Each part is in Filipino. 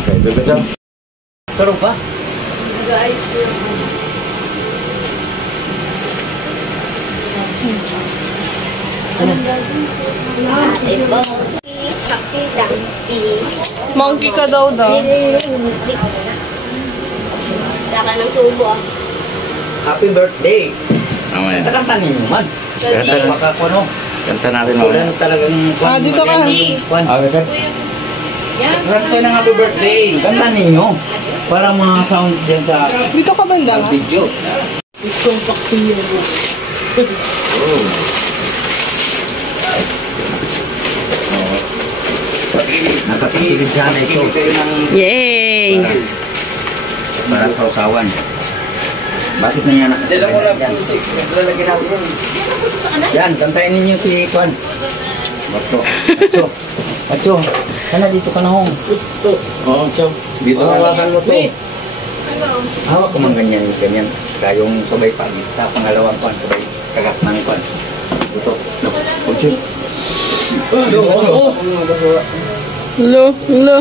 Okay, bebe Chong. Taro pa? Nag-ayos ko lang. Monkey ka daw daw. Daka ng subo ah. Happy birthday! Mamaya. Kanta ninyo man. Kanta na. Baka ko no. Kanta natin Wala mamaya. na talagang Dito ka. Okay, sir. Kanta ng happy birthday. Kanta ninyo. Para mga sound din sa Dito ka banda nga. video. Itong paksiyo mo. Oh. Nakapilig sana ito. Yay! Para sa usawan. Bakit na yan nakasalan yan? Yan, kantayin ninyo si Kwan. Bato. Pacho. Pacho. Sana dito ka na hong. Oo, Chong. Dito hawakan mo to. Hawak ko man ganyan. Ganyan. Kayong sabay pagit. Sa pangalawang Kwan. Sabay kagat ng Kwan. Ito. Pacho. Lo, lo.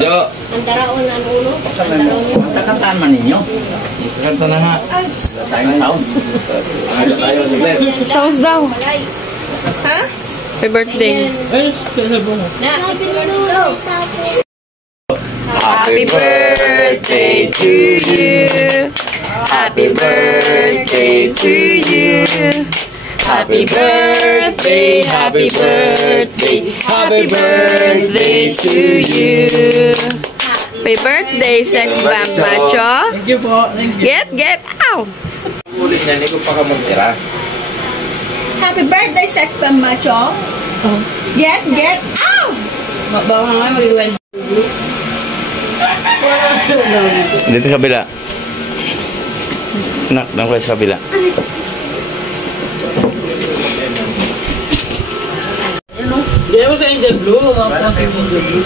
Jo. Antaraon ang ulo. Kanta-kantaan man ninyo. Kanta na nga. Tayong sound. Ano tayo, siglet. Sounds daw. Ha? Happy birthday. Happy birthday to you. Happy birthday to you. Happy birthday, happy birthday, happy birthday to you. Happy birthday, Sex Bomb Macho. Thank you po. Get, ow! Ulit niya, hindi ko pa ka magtira. Happy birthday, Sex Bomb Macho. Get, ow! Baka nga mag-iwan. Dito sa kabila. Nak, doon ko sa kabila. Hindi mo sa Angel Blue, mga pang Angel Blue.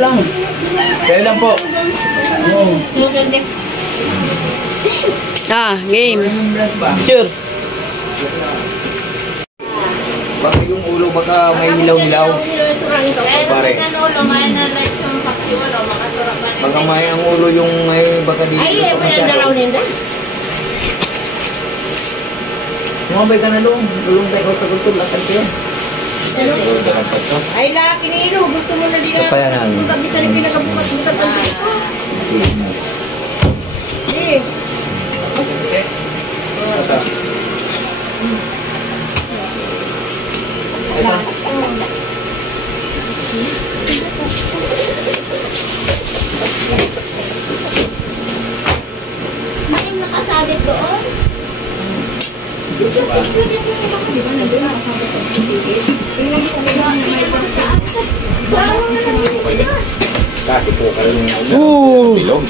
lang. Kayo lang po. Game. Sure. Baka yung ulo baka may hilaw-hilaw. Pare. Baka may ang ulo yung may baka dito. Ay, may dalaw ninda. Sumabay ka na doon. Ulong tayo sa kultur. Lakan ko yan. Ay, laki ni Ilo. Gusto mo na din Sa paya namin. Sabi sa rin pinakabukas mo sa pansin ko. Eh. May nakasabit doon? Kasi po kayo yung bilog.